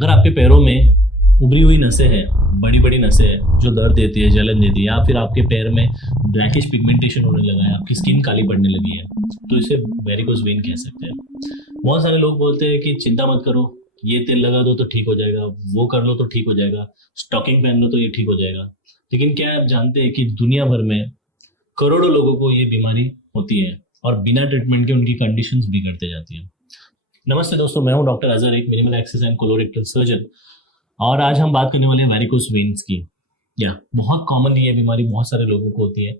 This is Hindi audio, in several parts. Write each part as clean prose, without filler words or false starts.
अगर आपके पैरों में उभरी हुई नसें हैं, बड़ी बड़ी नसें हैं जो दर्द देती है, जलन देती है, या फिर आपके पैर में ब्लैकिश पिगमेंटेशन होने लगा है, आपकी स्किन काली पड़ने लगी है, तो इसे वेरिकोज वेन कह सकते हैं। बहुत सारे लोग बोलते हैं कि चिंता मत करो, ये तेल लगा दो तो ठीक हो जाएगा, वो कर लो तो ठीक हो जाएगा, स्टॉकिंग पहन लो तो ये ठीक हो जाएगा। लेकिन क्या आप जानते हैं कि दुनिया भर में करोड़ों लोगों को ये बीमारी होती है और बिना ट्रीटमेंट के उनकी कंडीशंस बिगड़ते जाती हैं। नमस्ते दोस्तों, मैं हूं डॉक्टर अजहर, एक minimal access and colorectal surgeon, और आज हम बात करने वाले हैं वेरिकोज वेन्स की। बहुत कॉमन ये बीमारी बहुत सारे लोगों को होती है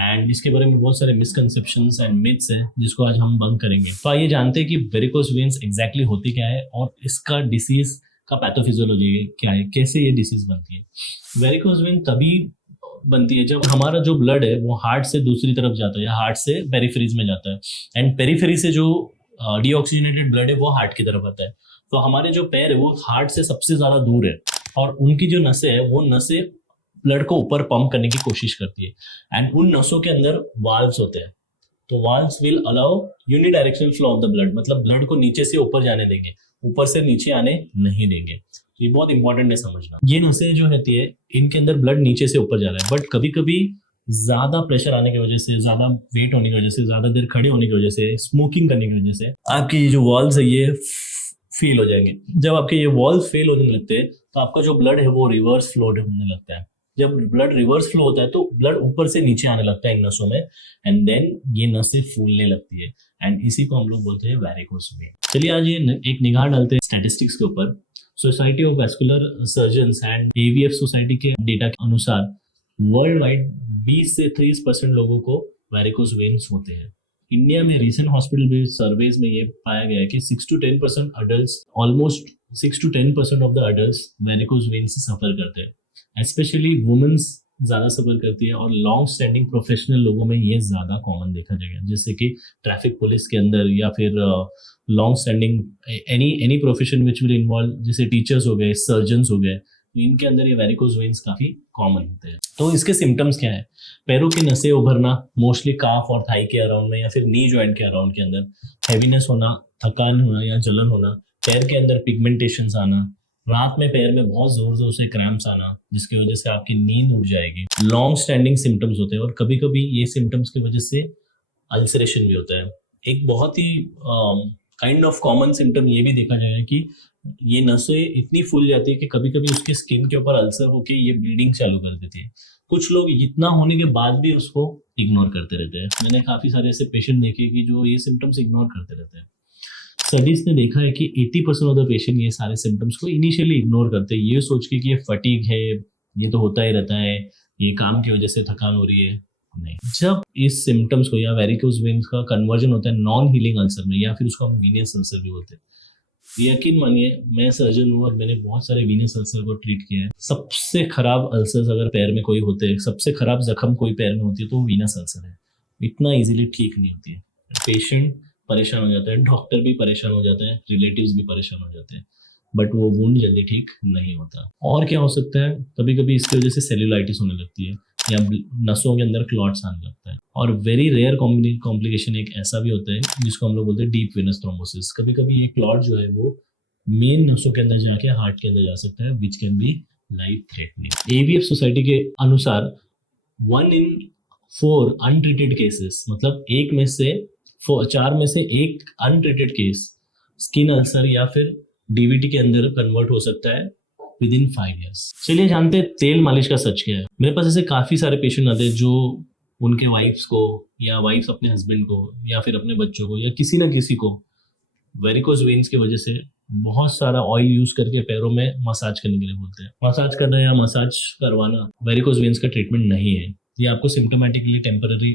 एंड इसके बारे में बहुत सारे मिसकंसेप्शंस एंड मिथ्स हैं जिसको आज हम बंद करेंगे। तो आइए जानते हैं कि वेरिकोज वेन्स एग्जैक्टली होती क्या है और इसका डिसीज का पैथोफिजियोलॉजी क्या है, कैसे ये डिसीज बनती है। वेरिकोज वेन तभी बनती है जब हमारा जो ब्लड है वो हार्ट से दूसरी तरफ जाता है या हार्ट से पेरिफेरीज में जाता है, एंड पेरिफेरी से जो डीऑक्सीजनेटेड ब्लड है वो हार्ट की तरफ आता है। तो हमारे जो पैर है वो हार्ट से सबसे ज्यादा दूर है और उनकी जो नसें है वो नसें ब्लड को ऊपर पंप करने की कोशिश करती है, एंड उन नसों के अंदर वाल्व्स होते हैं। तो valves will allow unidirectional flow of the blood, मतलब ब्लड को नीचे से ऊपर जाने देंगे, ऊपर से नीचे आने नहीं देंगे। तो ये बहुत इंपॉर्टेंट है समझना। ये नसें जो होती है इनके अंदर ब्लड नीचे से ऊपर जा रहा है, बट कभी कभी ज्यादा प्रेशर आने की वजह से, ज्यादा वेट होने की वजह से, ज्यादा देर खड़े होने की वजह से, स्मोकिंग करने की वजह से आपके ये जो वॉल्व्स है ये फेल हो जाएंगे। जब आपके ये वॉल्व्स फेल होने लगते हैं तो आपका जो ब्लड है वो रिवर्स फ्लो होने लगता है। जब ब्लड रिवर्स फ्लो होता है तो ब्लड ऊपर से नीचे आने लगता है इन नसों में, एंड देन ये नसें फूलने लगती है, एंड इसी को हम लोग बोलते हैं वेरिकोज वेन। चलिए आज ये एक निगाह डालते हैं स्टैटिस्टिक्स के ऊपर। Society of vascular surgeons and aVF society के डेटा के अनुसार वर्ल्ड वाइड 20 से 30% लोगों को वेरिकोज वेन्स होते हैं। इंडिया में रिसेंट हॉस्पिटल बेस्ड सर्वेज में ये पाया गया है कि 6 to 10% adult, almost 6 to 10% of the adult varicose vein से सफर करते हैं। स्पेशली वुमेन्स ज्यादा सफर करती है और लॉन्ग स्टैंडिंग प्रोफेशनल लोगों में ये ज्यादा कॉमन देखा जाएगा, जैसे कि ट्रैफिक पुलिस के अंदर या फिर long standing any profession which will involve, जैसे टीचर्स हो गए, सर्जन्स हो गए, इनके अंदर ये वेरिकोज वेन्स काफी कॉमन होते हैं। तो इसके सिम्टम्स क्या है? पैरों की नसें उभरना, मोस्टली काफ और थाई के अराउंड में या फिर नी जॉइंट के अराउंड के अंदर, हैवीनेस होना, थकान होना या जलन होना, पैर के अंदर पिगमेंटेशंस आना, रात में पैर में बहुत जोर जोर से क्रैम्प्स आना जिसकी वजह से आपकी नींद उड़ जाएगी। लॉन्ग स्टैंडिंग सिम्टम्स होते हैं और कभी कभी ये सिम्टम्स की वजह से अल्सरेशन भी होता है। एक बहुत ही काइंड ऑफ कॉमन सिम्टम ये भी देखा जाएगा कि ये नसें इतनी फूल जाती है कि कभी कभी उसके स्किन के ऊपर अल्सर होके ये ब्लीडिंग चालू कर देती है। कुछ लोग इतना होने के बाद भी उसको इग्नोर करते रहते हैं। मैंने काफी सारे ऐसे पेशेंट देखे कि जो ये सिम्टम्स इग्नोर करते रहते हैं। स्टडीज ने देखा है कि 80% ऑफ द पेशेंट ये सारे सिम्टम्स को इनिशियली इग्नोर करते हैं, ये सोच के कि ये फटीग है, ये तो होता ही रहता है, ये काम की वजह से थकान हो रही है। नहीं, जब इस सिम्टम्स को या वेरिकोज वेन्स का कन्वर्जन होता है नॉन हीलिंग अल्सर में, या फिर उसको हम वीनस अल्सर भी बोलते हैं। यकीन मानिए, मैं सर्जन हूँ और मैंने बहुत सारे वीनस अल्सर को ट्रीट किया है। सबसे खराब अल्सर्स अगर पैर में कोई होते हैं, सबसे खराब जख्म कोई पैर में होती है तो वो वीनस अल्सर है। इतना इजीली ठीक नहीं होती है। पेशेंट परेशान हो जाता है, डॉक्टर भी परेशान हो जाता है, रिलेटिव्स भी परेशान हो जाते हैं, बट वो वुंड जल्दी ठीक नहीं होता। और क्या हो सकता है? कभी कभी इसकी वजह से सेल्यूलाइटिस होने लगती है या नसों के अंदर क्लॉट्स आने लगता है। और वेरी रेयर कॉम्प्लिकेशन एक ऐसा भी होता है जिसको हम लोग बोलते हैं डीप वेनस थ्रोम्बोसिस। कभी कभी ये क्लॉट जो है वो मेन नसों के अंदर जाके हार्ट के अंदर जा सकता है, which can be life threatening. AVF society के अनुसार 1 in 4 अनट्रीटेड केसेस, मतलब 4 में से एक अनट्रीटेड केस स्किन अल्सर या फिर डीवीटी के अंदर कन्वर्ट हो सकता है विद इन 5 years। चलिए जानते हैं तेल मालिश का सच क्या है। मेरे पास ऐसे काफी सारे पेशेंट आते हैं जो उनके वाइफ्स को या वाइफ्स अपने हस्बैंड को या फिर अपने बच्चों को या किसी ना किसी को वेरिकोज वेन्स की वजह से बहुत सारा ऑयल यूज करके पैरों में मसाज करने के लिए बोलते हैं। मसाज करना या मसाज करवाना वेरिकोज वेन्स का ट्रीटमेंट नहीं है। ये आपको सिम्टोमेटिकली टेम्पररी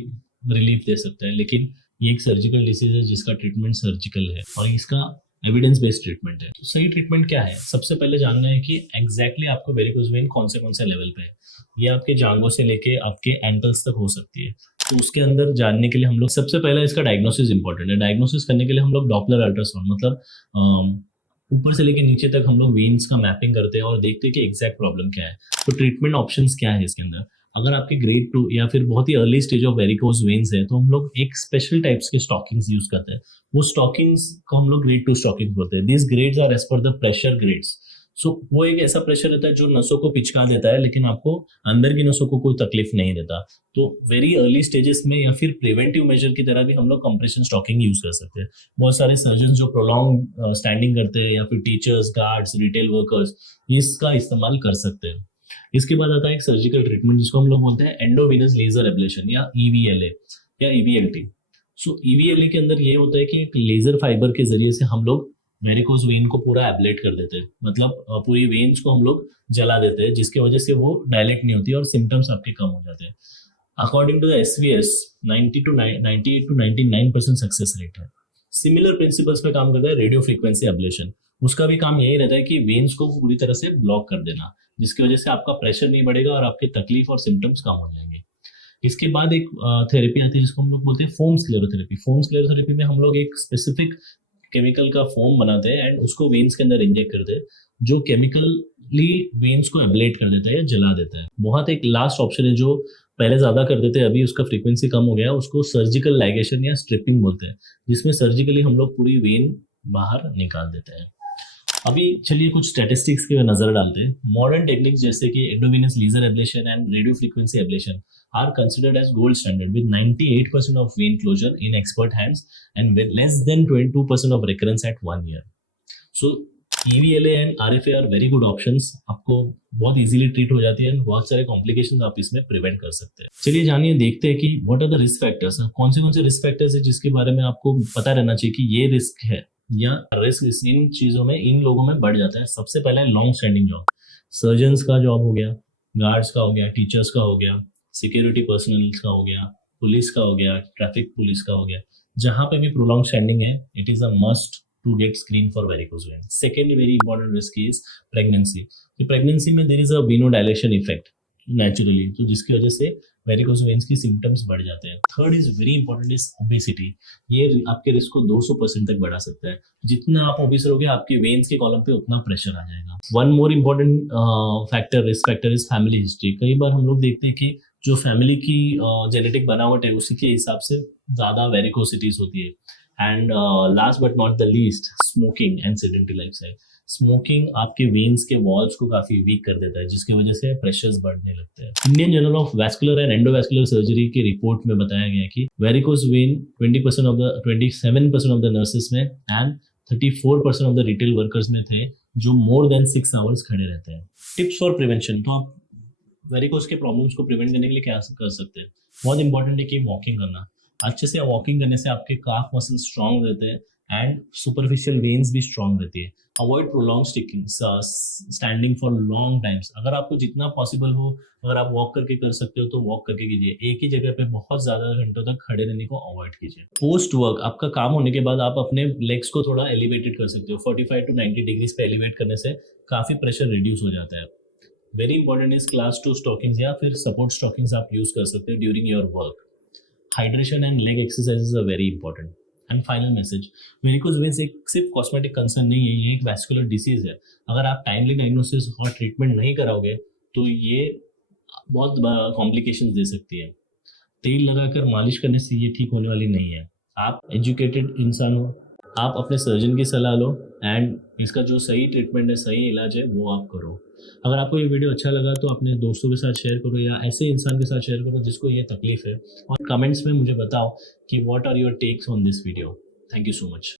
रिलीफ दे सकता है, लेकिन ये एक सर्जिकल डिसीज है जिसका ट्रीटमेंट सर्जिकल है और इसका एविडेंस बेस्ड ट्रीटमेंट है। तो सही ट्रीटमेंट क्या है? सबसे पहले जानना है कि एग्जैक्टली आपको वेरिकोज वेन कौन से लेवल पे है। ये आपके जांघों से लेके आपके एंकल्स तक हो सकती है। तो उसके अंदर जानने के लिए हम लोग सबसे पहले इसका डायग्नोसिस इंपॉर्टेंट है। डायग्नोसिस करने के लिए हम लोग डॉपलर अल्ट्रासाउंड, मतलब ऊपर से लेके नीचे तक हम लोग वेन्स का मैपिंग करते हैं और देखते हैं कि एग्जैक्ट प्रॉब्लम क्या है। तो ट्रीटमेंट ऑप्शंस क्या है इसके अंदर? अगर आपके ग्रेड 2 या फिर बहुत ही early stage of varicose veins है तो हम लोग एक स्पेशल टाइप्स के स्टॉकिंग्स यूज करते हैं। वो स्टॉकिंग्स को हम लोग ग्रेड 2 स्टॉकिंग्स बोलते हैं। This grades are as per the pressure grades. So वो एक ऐसा प्रेशर रहता है जो नसों को पिचका देता है, लेकिन आपको अंदर की नसों को कोई तकलीफ नहीं देता। तो वेरी अर्ली स्टेजेस में या फिर प्रिवेंटिव मेजर की तरह भी हम लोग कंप्रेशन स्टॉकिंग यूज कर सकते हैं। बहुत सारे सर्जन जो प्रोलॉन्ग स्टैंडिंग करते हैं या फिर टीचर्स, गार्ड्स, रिटेल वर्कर्स इसका इस्तेमाल कर सकते हैं। इसके बाद आता है एक सर्जिकल ट्रीटमेंट जिसको हम लोग बोलते हैं एंडोवेनस लेजर एब्लेशन या ईवीएलए या ईवीएलटी। सो ईवीएलए के अंदर ये होता है कि एक लेजर फाइबर के जरिए से हम लोग वेरिकोज वेन को पूरा एब्लेट कर देते हैं, मतलब पूरी वेन्स को हम लोग जला देते हैं, जिसकी वजह से वो डायलेट नहीं होती और सिम्टम्स आपके कम हो जाते हैं। According to the SVS 98 to 99% success rate है। सिमिलर प्रिंसिपल्स पे काम करता है रेडियो फ्रीक्वेंसी एब्लेशन। उसका भी काम यही रहता है कि वेन्स को पूरी तरह से ब्लॉक कर देना, जिसकी वजह से आपका प्रेशर नहीं बढ़ेगा और आपके तकलीफ और सिम्टम्स कम हो जाएंगे। इसके बाद एक थेरेपी आती है जिसको हम लोग बोलते हैं फोम स्क्लेरोथेरेपी। फोम स्क्लेरोथेरेपी में हम लोग एक स्पेसिफिक केमिकल का फोम बनाते हैं एंड उसको वेन्स के अंदर इंजेक्ट करते हैं, जो केमिकली वेन्स को एब्लेट कर देता है या जला देता है। बहुत एक लास्ट ऑप्शन है जो पहले ज्यादा करते थे, अभी उसका फ्रीक्वेंसी कम हो गया, उसको सर्जिकल लाइगेशन या स्ट्रिपिंग बोलते हैं, जिसमें सर्जिकली हम लोग पूरी वेन बाहर निकाल देते हैं। अभी चलिए कुछ स्टैटिस्टिक्स की नजर डालते हैं। मॉडर्न टेक्निक्स जैसे कि endovenous laser ablation and radio frequency ablation are considered as gold standard with 98% of vein closure in expert hands and with less than 22% of recurrence at 1 year. So EVLA and RFA are very good options. आपको बहुत इजीली ट्रीट हो जाती है, बहुत सारे कॉम्प्लिकेशंस आप इसमें प्रिवेंट कर सकते हैं। चलिए जानिए, देखते हैं कि what are the risk factors. कौन से रिस्क फैक्टर्स है जिसके बारे में आपको पता रहना चाहिए कि ये रिस्क है या रिस्क इन चीजों में, इन लोगों में बढ़ जाता है। सबसे पहले लॉन्ग स्टैंडिंग जॉब, सर्जन्स का जॉब हो गया, गार्ड्स का हो गया, टीचर्स का हो गया, सिक्योरिटी पर्सनल का हो गया, पुलिस का हो गया, ट्रैफिक पुलिस का हो गया। जहां पे भी प्रोलॉन्ग स्टैंडिंग है, it is a must to get screen for varicose vein. Second very important risk is pregnancy. Pregnancy में there is a venodilation effect naturally, तो जिसकी वजह से वेरिकोज वेन्स की सिम्टम्स बढ़ जाते हैं। Third is very important is obesity. ये आपके रिस्क को 200% तक बढ़ा सकता है। जितना आप ओबेस रहोगे, आपके वेन्स के कॉलम पे उतना प्रेशर आ जाएगा। One more important factor, risk factor is family history. कई बार हम लोग देखते हैं कि जो फैमिली की जेनेटिक बनावट है उसी के हिसाब से ज्यादा वेरिकोसिटीज होती है। And last but not the least, smoking and sedentary lifestyle. Smoking आपके वेन्स के वॉल्स को काफी वीक कर देता है, जिसकी वजह से प्रेशर्स बढ़ने लगते हैं। Indian journal of vascular and endovascular surgery की रिपोर्ट में बताया गया कि varicose vein 27% of the nurses में and 34% of the retail workers में थे जो मोर देन 6 आवर्स खड़े रहते हैं। टिप्स फॉर प्रिवेंशन, तो आप वेरिकोज के प्रॉब्लम्स को प्रिवेंट करने के लिए क्या कर सकते हैं? बहुत इंपॉर्टेंट है कि वॉकिंग करना। अच्छे से वॉकिंग करने से आपके काफ मसल स्ट्रांग रहते हैं एंड सुपरफिशियल वेन्स भी स्ट्रांग रहती है। Avoid prolong standing for long times. अगर आपको जितना पॉसिबल हो, अगर आप वॉक करके कर सकते हो तो वॉक करके कीजिए। एक ही जगह पे बहुत ज्यादा घंटों तक खड़े रहने को अवॉइड कीजिए। पोस्ट वर्क, आपका काम होने के बाद आप अपने लेग्स को थोड़ा एलिवेटेड कर सकते हो। 45 to 90 डिग्रीज पे एलिवेट करने से काफी प्रेशर रिड्यूस हो जाता है। Very important is class 2 stockings या फिर सपोर्ट स्टॉकिंग्स आप यूज कर सकते हो during your work. Hydration and leg exercises are very important. And final message, varicose veins एक सिर्फ कॉस्मेटिक कंसर्न नहीं है, ये एक वैस्कुलर डिसीज है। अगर आप टाइमली डायग्नोसिस और ट्रीटमेंट नहीं कराओगे तो ये बहुत कॉम्प्लिकेशंस दे सकती है। तेल लगाकर मालिश करने से ये ठीक होने वाली नहीं है। आप एजुकेटेड इंसान हो, आप अपने सर्जन की सलाह लो एंड इसका जो सही ट्रीटमेंट है, सही इलाज है, वो आप करो। अगर आपको ये वीडियो अच्छा लगा तो अपने दोस्तों के साथ शेयर करो या ऐसे इंसान के साथ शेयर करो जिसको ये तकलीफ है, और कमेंट्स में मुझे बताओ कि what are your takes on this video. Thank you so much.